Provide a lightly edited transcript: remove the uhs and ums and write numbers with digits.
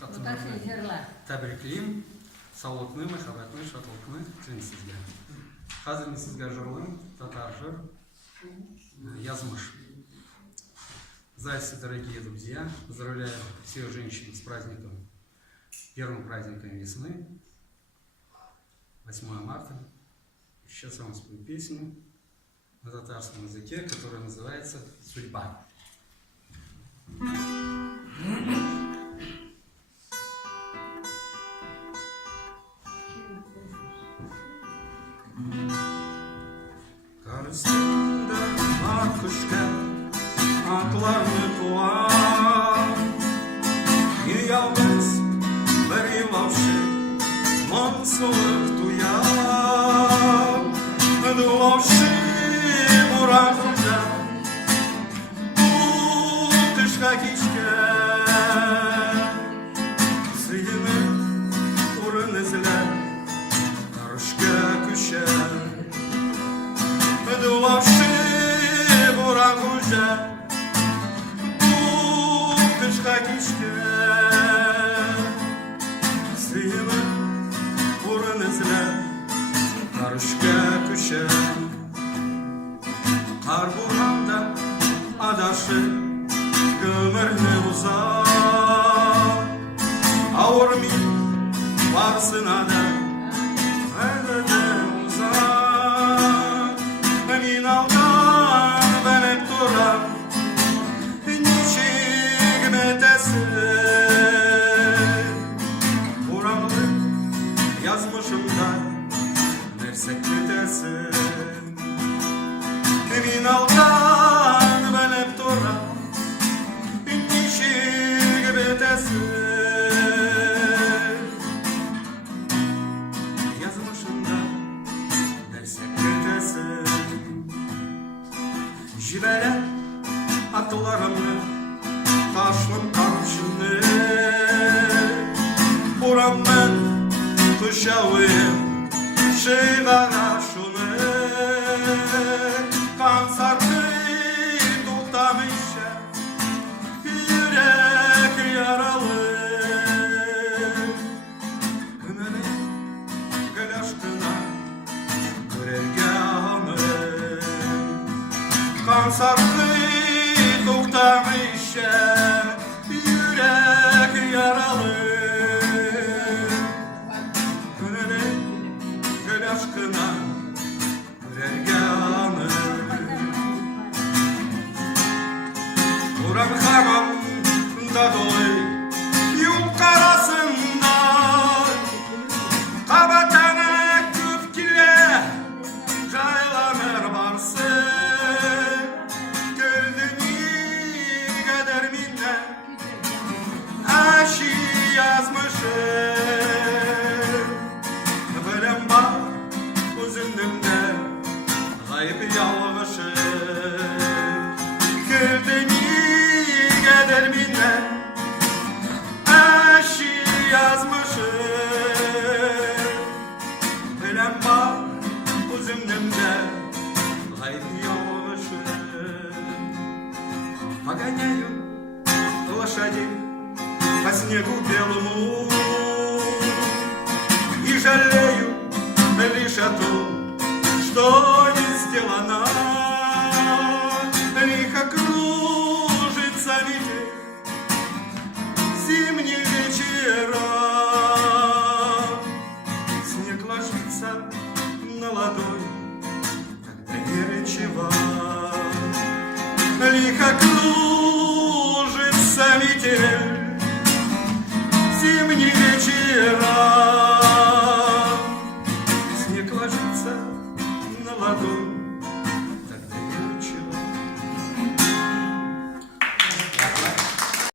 хатыныңызды тәбриклеймін. Саулықны, махаббатны, шатлықны тілеймін сізге. Қазір мен сізге жырлым, татар жыр, язмыш. Здравствуйте, дорогие друзья! Поздравляю всех женщин с праздником, первым праздником весны, 8 марта. Сейчас я вам спою песню на татарском языке, которая называется «Судьба». Karşısında bakışken aklarını tuar, bir yalnız bir yılavşı mansılık duyar. Dulavşı buraklıca bu tışka geçken sıyını urun izler karışka küşer. Dulavşı buraklıca bu tışka geçken sıyını urun izler karışka küşer. Kar buğrandan adaşı gömürne uzak, ağır mi varsın adam elden uzak. Min aldan ben hep duram niçin metesin buramlı yazmışımda nefsek metesin. Min aldan ben hep duram niçin metesin yazmışımda nefsek metesin. Jibere atlarımı taşlım kamçını buramın kuşağıyım şeylara şunu kansardı tutamışa yürek yaralı kınını gül aşkına görergamı kansardı tutamışa yürek yaralı kınını gül aşkına görergamı. Buram hamamda dolu yol karasında kabatana köpkile jaylanır varsın. Gördüğün kadar minnet aşı yazmışım. Bilem bak üzümümde gayb yalmışım. Gördüğün kadar minnet aşı yazmışım. Bilem bak üzümümde gayb yalmışım. Погоняю лошадей по снегу белому и жалею лишь о том, что не сделано. Лихо кружится метель зимние вечера, снег ложится на ладонь, когда горячева. Лихо кружится метель зимние вечера, снег ложится на ладонь,